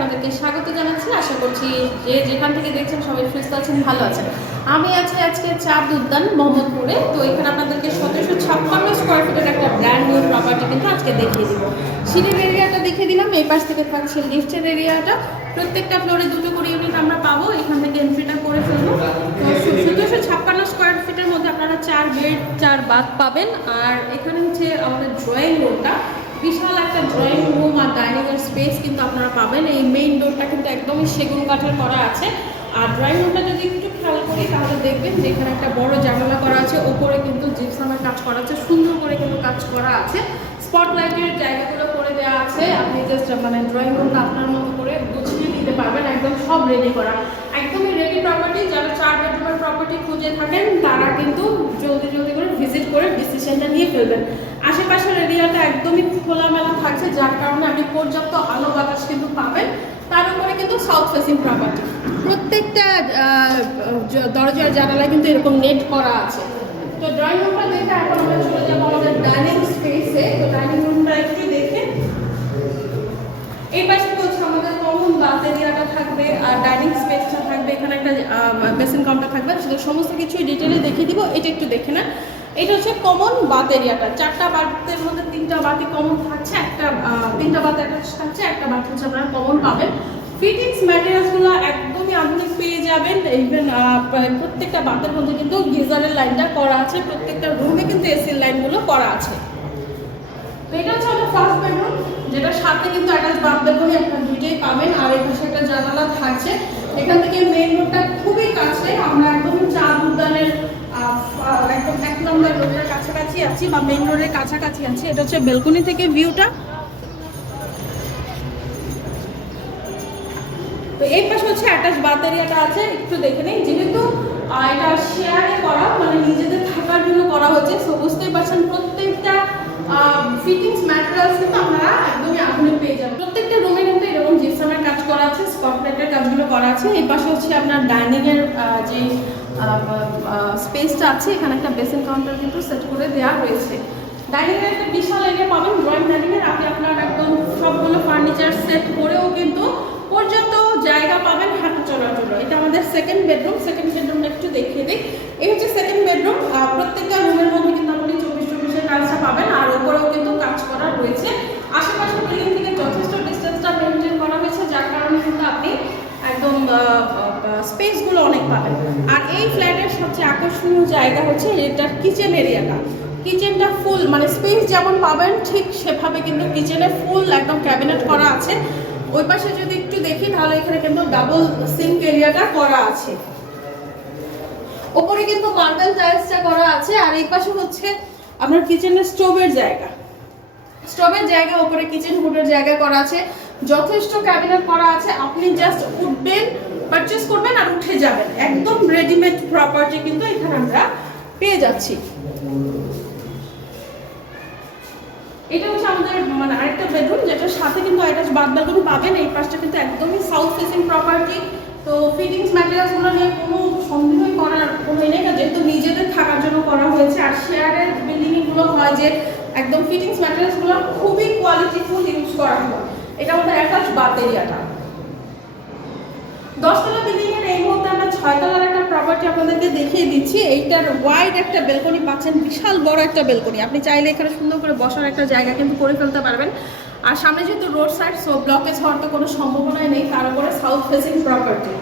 আপনাদেরকে স্বাগত জানাচ্ছি। আশা করছি যে যেখান থেকে দেখছেন সবাই সুস্থ আছেন, ভালো আছেন। আমি আছি আজকে চাঁদ উদ্যান মোহাম্মদপুরে। তো এখানে আপনাদেরকে 1756 স্কোয়ার ফিটের একটা ব্র্যান্ড নিউ প্রপার্টি কিন্তু আজকে দেখিয়ে দিব। সিঁড়ির এরিয়াটা দেখিয়ে দিলাম, এই পাশ থেকে থাকছে লিফটের এরিয়াটা। প্রত্যেকটা ফ্লোরে দুটো করে ইউনিট আমরা পাবো, এখান থেকে এন্ট্রিটা করে ফেলবো। তো 1756 স্কোয়ার ফিটের মধ্যে আপনারা 4 বেড 4 বাথ পাবেন। আর এখানে হচ্ছে আমাদের ড্রয়িং রুমটা, বিশাল একটা ড্রয়িং রুম আর ডাইনিং এর স্পেস কিন্তু আপনারা পাবেন। এই মেইন ডোরটা কিন্তু একদমই সেগুন কাঠের করা আছে। আর ড্রয়িং রুমটা যদি একটু খেয়াল করি তাহলে দেখবেন যে এখানে একটা বড় জানালা করা আছে, ওপরে কিন্তু জিপসামের কাজ করা আছে, সুন্দর করে কিন্তু কাজ করা আছে। স্পটলাইটের জায়গাগুলো করে দেওয়া আছে, আপনি জাস্ট মানে ড্রয়িং রুমটা আপনার মতো করে গুছিয়ে নিতে পারবেন, একদম সব রেডি করা, একদমই রেডি প্রপার্টি। যারা 4 বেডরুমের প্রপার্টি খুঁজে থাকেন তারা কিন্তু জলদি জলদি করে ভিজিট করে ডিসিশনটা নিয়ে ফেলবেন। আশেপাশের এরিয়াটা একদমই খোলামেলা থাকছে, যার কারণে আপনি পর্যাপ্ত আলো বাতাস কিন্তু পাবেন। তার উপরে কিন্তু সাউথ ফেসিং প্রপার্টি, প্রত্যেকটা দরজার জানালায় কিন্তু এরকম নেট করা আছে। তো ড্রয়িং রুমটা দেখে এখন আমরা চলে যাবো আমাদের ডাইনিং স্পেসে। তো ডাইনিং রুমটা একটু দেখে, এই পাশে হচ্ছে আমাদের কমন বাথ এরিয়াটা থাকবে আর ডাইনিং স্পেসটা থাকবে, এখানে একটা বেসিন কাউন্টার থাকবে। সেটা সমস্ত কিছুই ডিটেলে দেখিয়ে দিব, এটা একটু দেখে না। এটা হচ্ছে কমন বাথ এরিয়াটা, 4টা বাথের মধ্যে 3টা বাথই কমন থাকছে, 3টা বাথ অ্যাটাচ থাকছে, একটা বাথ হচ্ছে আপনারা কমন পাবেন। ফিটিংস ম্যাটেরিয়ালসগুলো একদমই আধুনিক পেয়ে যাবেন। ইভেন প্রত্যেকটা বাথের মধ্যে কিন্তু গিজারের লাইনটা করা আছে, প্রত্যেকটা রুমে কিন্তু এসির লাইনগুলো করা আছে। তো এটা হচ্ছে আমাদের ফার্স্ট বেডরুম, যেটার সাথে কিন্তু অ্যাটাচ বাথ বেডরুম আপনারা দুইটাই পাবেন। আর এই পাশে একটা জানালা থাকছে, এখান থেকে মেইন রোডটা খুবই কাছে। আমরা একদম চাঁদ উদ্যানের একদম 1 নম্বর রোডের কাছাকাছি আছি বা মেইন রোডের কাছাকাছি আছি। এটা হচ্ছে বেলকনি থেকে ভিউটা। তো এই পাশে হচ্ছে অ্যাটাচ বাথ এরিয়াটা আছে, একটু দেখে নিন। যেহেতু এটা শেয়ারে করা, মানে নিজেদের থাকার জন্য করা হয়েছে, সো বুঝতেই পারছেন প্রত্যেকটা ফিটিংস ম্যাটেরিয়ালস কিন্তু আপনারা একদমই আধুনিক পেয়ে যাবেন। প্রত্যেকটা রুমে কিন্তু এরকম জিপসামের কাজ করা আছে, স্পটলাইটের কাজগুলো করা আছে। এই পাশে হচ্ছে আপনার ডাইনিং এর যে স্পেসটা আছে, এখানে একটা বেসিন কাউন্টার কিন্তু সেট করে দেওয়া রয়েছে। ডাইনিং এর একটা বিশাল এরিয়া পাবেন, ড্রয়িং ডাইনিং এর আপনি আপনার একদম সবগুলো ফার্নিচার সেট করেও কিন্তু পর্যাপ্ত জায়গা পাবেন হাঁটা চলার জন্য। এটা আমাদের সেকেন্ড বেডরুম। সেকেন্ড বেডরুমটা একটু দেখিয়ে দিই। এই হচ্ছে সেকেন্ড বেডরুম। প্রত্যেকটা রুমের মধ্যে কিন্তু আপনি 24-24 কাজটা পাবেন, আর উপরেও কিন্তু কাজ করা রয়েছে। আশেপাশে বিল্ডিং থেকে যথেষ্ট ডিস্টেন্সটা মেনটেন করা হয়েছে, যার কারণে কিন্তু আপনি একদম স্পেসগুলো অনেক পাবেন। আর এই ফ্ল্যাটের সবচেয়ে আকর্ষণীয় জায়গা হচ্ছে এটার কিচেন এরিয়াটা। কিচেনটা ফুল, মানে স্পেস যেমন পাবেন ঠিক সেভাবে কিন্তু কিচেনে ফুল একদম ক্যাবিনেট করা আছে। ওই পাশে যদি একটু দেখি তাহলে এখানে কিন্তু ডাবল সিঙ্ক এরিয়াটা করা আছে, ওপরে কিন্তু মার্বেল টাইলসটা করা আছে। আর এই পাশে হচ্ছে আপনার কিচেনের স্টোভের জায়গা, ওপরে কিচেন হুডের জায়গা করা আছে, যথেষ্ট ক্যাবিনেট করা আছে। আপনি জাস্ট উঠবেন, পারচেস করবেন আর উঠে যাবেন, একদম রেডিমেড প্রপার্টি কিন্তু এখানে আমরা পেয়ে যাচ্ছি। এটা হচ্ছে আমাদের মানে আরেকটা বেডরুম, যেটার সাথে কিন্তু অ্যাটাচ বাথ বেডরুম পাবেন। এই পাশটা কিন্তু একদমই সাউথ ফেসিং প্রপার্টি। তো ফিটিংস ম্যাটেরিয়ালসগুলো নিয়ে কোনো সন্দেহই করার কোনো নেই, যেহেতু নিজেদের থাকার জন্য করা হয়েছে। আর শেয়ারের বিল্ডিংগুলো হয় যে একদম ফিটিংস ম্যাটেরিয়ালসগুলো খুবই কোয়ালিটিফুল ইউজ করা হয়। এটা আমাদের অ্যাটাচ বাথ এরিয়াটা। 10 তলা বিল্ডিং এর এই মুহূর্তে আমরা 6 তলার একটা প্রপার্টি আপনাদেরকে দেখিয়ে দিচ্ছি। এইটার ওয়াইড একটা বেলকনি পাচ্ছেন, বিশাল বড় একটা বেলকনি। আপনি চাইলে এখানে সুন্দর করে বসার একটা জায়গা কিন্তু করে ফেলতে পারবেন। আর সামনে যেহেতু রোড সাইড, সো ব্লকেজ হওয়ার তো কোনো সম্ভাবনাই নেই, তার উপরে সাউথ ফেসিং প্রপার্টি।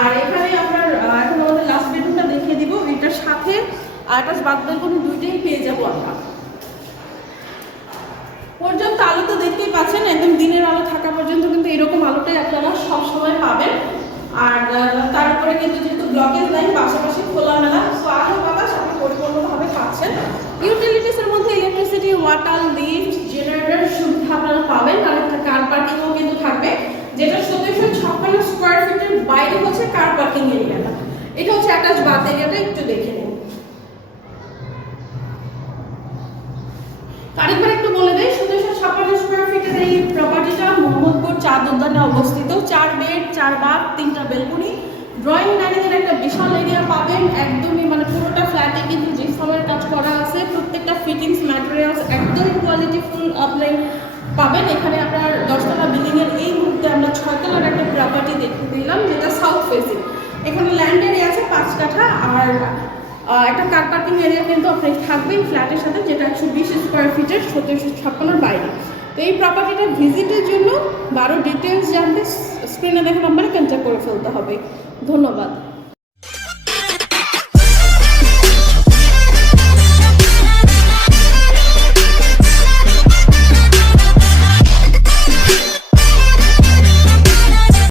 আর এখানে আপনার এখন আমাদের লাস্ট বেডরুমটা দেখিয়ে দিব। এটার সাথে অ্যাটাচ বাথ বেলকনি দুইটাই পেয়ে যাবো আমরা। পর্যাপ্ত আলো তো দেখতেই পাচ্ছেন, একদম দিনের আলো থাকা পর্যন্ত কিন্তু এরকম আলোটাই আপনারা সবসময় পাবেন। আর তার উপরে কিন্তু যেহেতু ব্লকেজ লাইন, পাশাপাশি খোলামেলা, সো আলো বাতাস আপনি পরিপূর্ণভাবে পাচ্ছেন। ইউটিলিটিসের মধ্যে ইলেকট্রিসিটি, ওয়াটার, লিফট, জেনারেটর সুবিধা আপনারা পাবেন। আর একটা কার পার্কিংও কিন্তু থাকবে, যেটা 1756 স্কোয়ার ফিটের বাইরে হচ্ছে কার পার্কিং এরিয়াটা। এটা হচ্ছে অ্যাটাচ বাথ এরিয়াটা, একটু দেখে নিন। আরেকবার একটু বলে দেয়, 1756 স্কোয়ার ফিটের এই প্রপার্টিটা মোহাম্মদপুর চাঁদ উদ্যানে অবস্থিত। 4 বেড 4 বাথ 3টা বেলকনি, ড্রয়িং ডাইনিং এর একটা বিশাল এরিয়া পাবেন। একদমই মানে পুরোটা ফ্ল্যাটে কিন্তু জিপসামের কাজ করা আছে, প্রত্যেকটা ফিটিংস ম্যাটেরিয়ালস একদম কোয়ালিটিফুল আপনি পাবেন। এখানে আপনার 10তলা বিল্ডিংয়ের এই মুহূর্তে আমরা 6তলার একটা প্রপার্টি দেখে দিলাম, যেটা সাউথ ফেসিং। এখানে ল্যান্ড এরিয়া আছে 5 কাঠা, আর একটা কার পার্কিং এরিয়া কিন্তু আপনি থাকবেন ফ্ল্যাটের সাথে, যেটা 120 স্কোয়ার ফিটের 1756 বাইরে। তো এই প্রপার্টিটা ভিজিটের জন্য 12 ডিটেলস জানতে স্ক্রিনে দেখে নাম্বারে কন্ট্যাক্ট করে ফেলতে হবে। ধন্যবাদ।